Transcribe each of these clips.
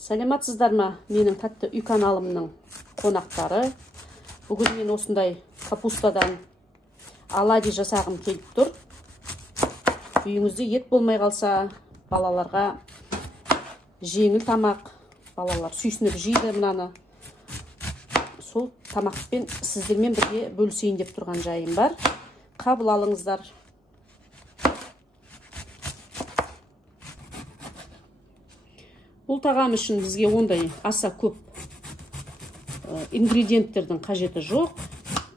Саламатсыздар ма, менің тәтті үй каналымның қонақтары. Бүгін мен осындай капустадан оладьи жасағым келіп тұр. Үйіңізде ет болмай қалса, балаларға жеңіл тамақ, балалар сүйсініп жейді мынаны. Сол тамақпен сіздермен бірге бөлісейін деп тұрған жайым бар. Қабыл алыңыздар. Бұл тағам үшін бізге ондай аса көп ингредиенттердің қажеті жоқ.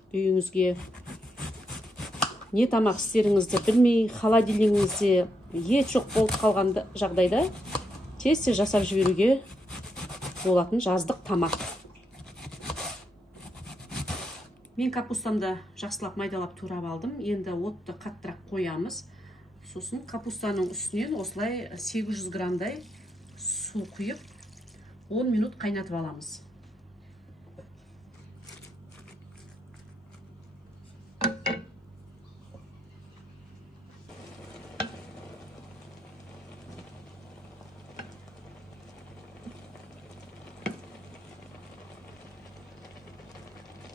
Үйіңізге не тамақ істеріңізді білмей, холодильнигіңізде ет жоқ болып қалған жағдайда тез жасап жіберуге болатын жаздық тамақ. Мен капустамды жақсылап майдалап турап алдым. Енді отты қаттырақ қоямыз. Сосын капустаның үстінен осылай 800 грамдай су құйып 10 минут қайнатып аламыз.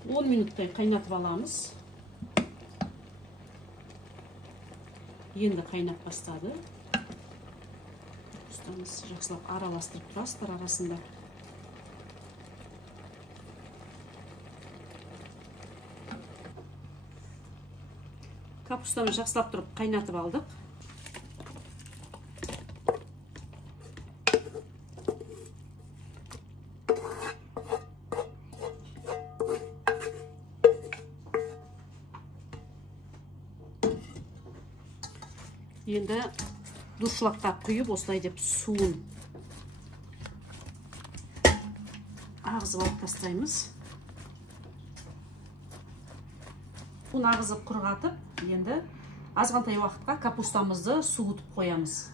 Он минуттай қайнатып аламыз. Енді қайнап бастады. Жақсылап араластырып тұрасыздар арасында. Капустаны жақсылап тұрып қайнатып алдық. Енді дұршылаққа құйып, осылай деп суын ағызып алып тастаймыз. Суын ағызып құрғатып, енді азғантай уақытқа капустамызды суытып қоямыз.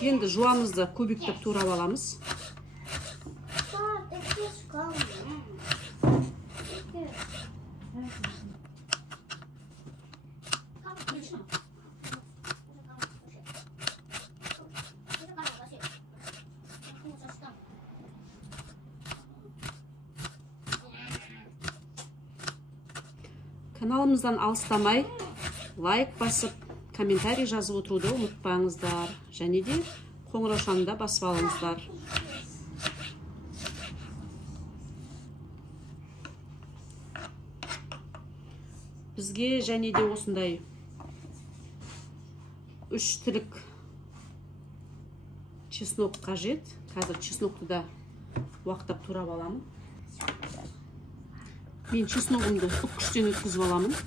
Енді жуамызды көбіктеп турап аламыз. Каналымыздан алыстамай, лайк басып, комментарий жазып отыруды ұмытпаңыздар. Және де қоңыраушаны да басып алыңыздар. Бізге және де осындай 3 тілік чеснок қажет. Қазір чеснокты да уақыттап турап аламын. Мен чесногымды үккіштен өткізіп аламын.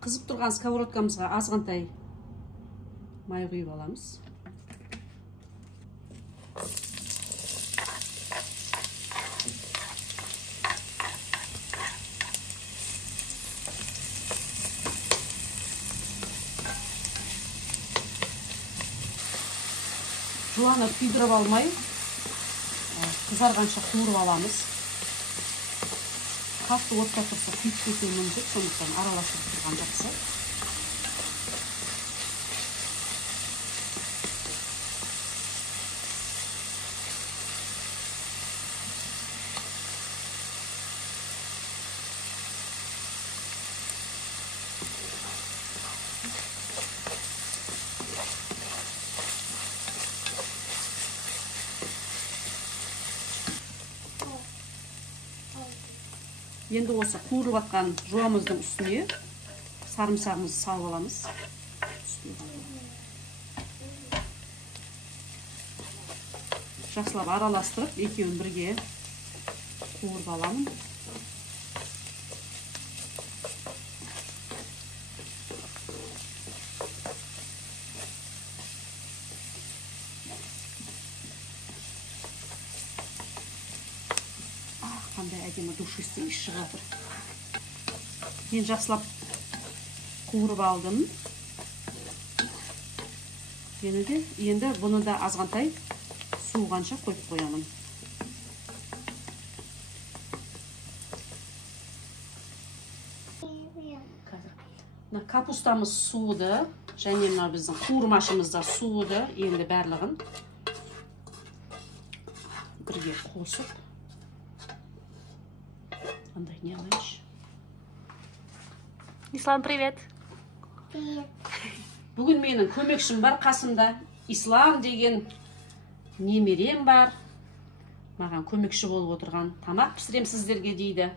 Қызып тұрған сковородкамызға азғантай май құйып аламыз. Жуаны күйдіріп алмай, қызарғанша қуырып аламыз. Қатты отта тұрса күйіп кетуі мүмкін, сондықтан араластырып тұрған жақсы. Енді осы қуырып атқан жуамыздың үстіне сарымсағымызды салып аламыз. Жақсылап араластырып, екеуін бірге қуырып аламын. әдемі душистый иіс шығады. Мен жақсылап қуырып алдым. Енді бұны да азғантай суығанша қойып қоямын. Капустамыз суыды, және біздің қуырмашымыз да суыды. Енді барлығын бірге қосып, андай не алайыншы. Ислам, привет. Привет. Бүгін менің көмекшім бар қасымда. Ислам деген немерем бар. Маған көмекші болып отырған. Тамақ пісірем сіздерге дейді.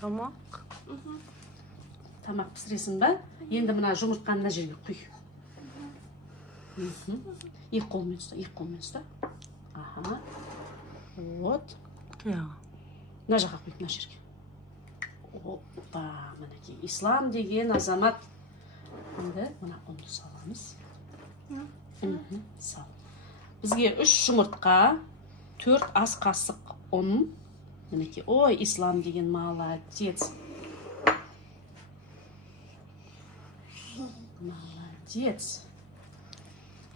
Тамақ. Тамақ пісіресің ба? Енді мына жұмыртқаны мына жерге құй. Екі қолмен ұста. Аха. Вот. Мына жаққа құй, мына жерге. Опа, мінекей. Ислам деген азамат. Енді мына ұнды саламыз. Сал. Бізге 3 жұмыртқа, 4 ас қасық ұн. Мінекей, ой, Ислам деген молодец. Молодец.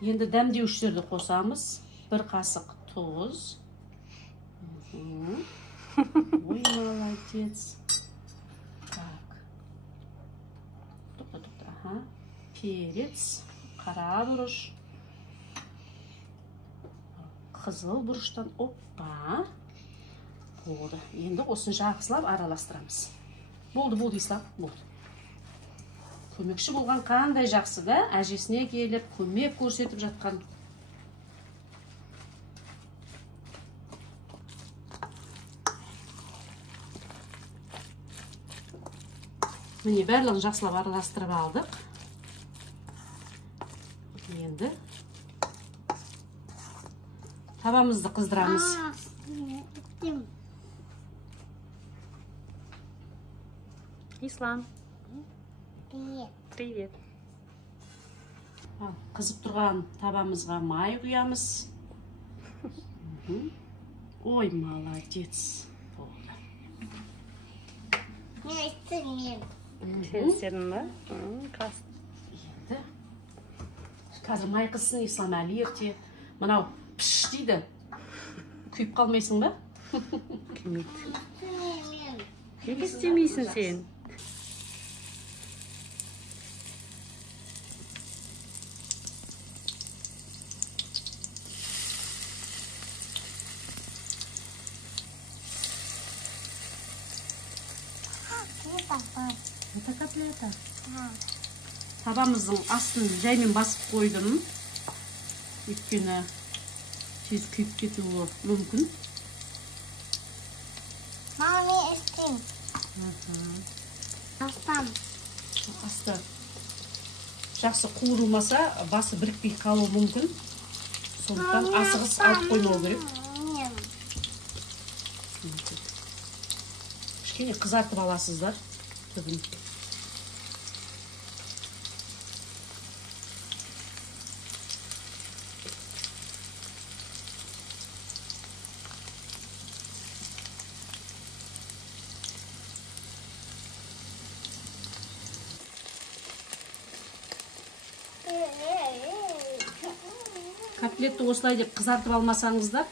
Енді дәмдеушілерді қосамыз. 1 қасық тұз. Ой, молодец. Так. Тоқта. Ага. Перец, қара бұрыш. Қызыл бұрыштан. Опа. Болды. Енді осын жақсылап араластырамыз. Болды, Ислам. Болды. Көмекші болған қандай жақсы да, әжесіне келіп, көмек көрсетіп жатқан. Міне барлығын жақсылап араластырып алдық. Енді табамызды қыздырамыз. Ислам. Привет. Привет. Қызып тұрған табамызға май құямыз. Ой, молодец. Болды. Не істемеймін. Сен істедің ба? Енді қазір май қызсын, Ислам әлі ерте. Мынау піш дейді. Күйіп қалмайсың ба? Күймейді. Істемеймін. Неге істемейсің сен? Это котлета. Табамыздың астын жаймен басып қойдым. Өйткені тез күйіп кетуі мүмкін. Мама, не істеймін. Астам. Асты жақсы қуырылмаса, басы бірікпей қалуы мүмкін. Сондықтан асығыс алып қоймау керек. Кішкене қызартып аласыздар. Түбін. Котлетті осылай деп қызартып алмасаңыздар,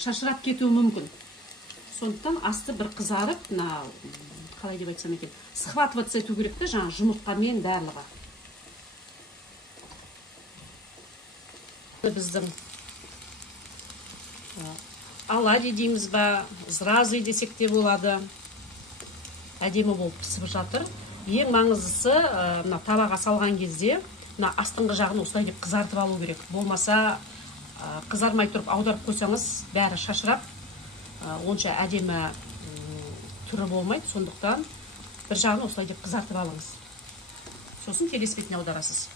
шашырап кетуі мүмкін. Сондықтан асты бір қызарып, қалай деп айтсам екен, схватываться ету керек те, жаңа жұмыртқамен барлығы. Біздің оладьи дейміз ба, зразы десек те болады. Әдемі болып пісіп жатыр. Ең маңыздысы, табаға салған кезде астыңғы жағын осылай деп қызартып алу керек. Болмаса, қызармай тұрып аударып қойсаңыз, бәрі шашырап, онша әдемі түрі болмайды. Сондықтан бір жағын осылай деп қызартып алыңыз. Сосын келесі бетіне аударасыз.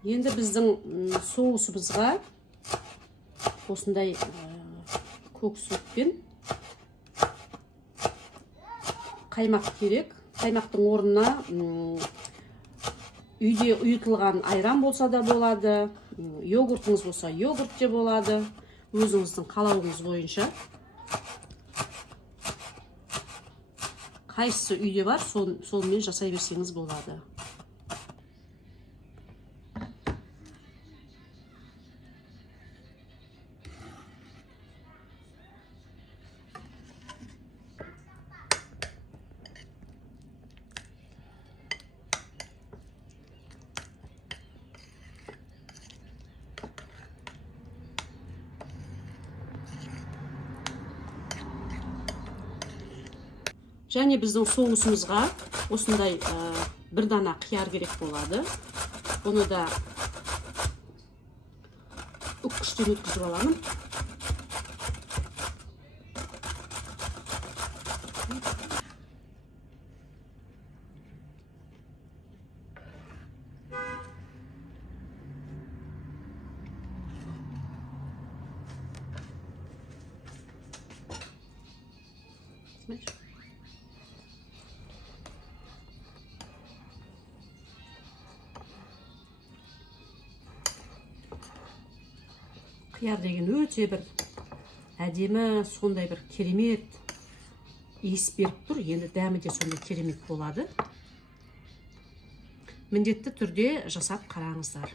Енді біздің соусымызға осындай көк сүтпен қаймақ керек. Қаймақтың орнына үйде ұйытылған айран болса да болады, йогуртыңыз болса йогурт те болады, өзіңіздің қалауыңыз бойынша. Қайсысы үйде бар, сонымен жасай берсеңіз болады. Және біздің соусымызға осындай бір дана қияр керек болады. Оны да үккіштен өткізіп аламын. Қияр деген өте бір әдемі, сондай бір керемет иіс беріп тұр. Енді дәмі де сондай керемет болады. Міндетті түрде жасап қараңыздар.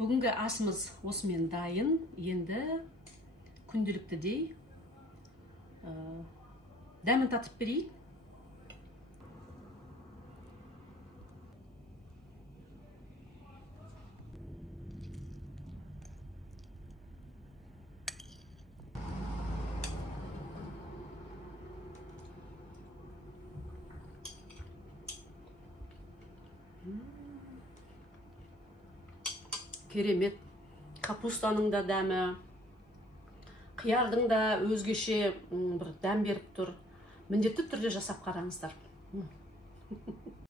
Бүгінгі асымыз осымен дайын. Енді күнделіктідей дәмін татып берейік. Керемет. Капустаның да дәмі, қиярдың да өзгеше бір дәм беріп тұр. Міндетті түрде жасап қараңыздар.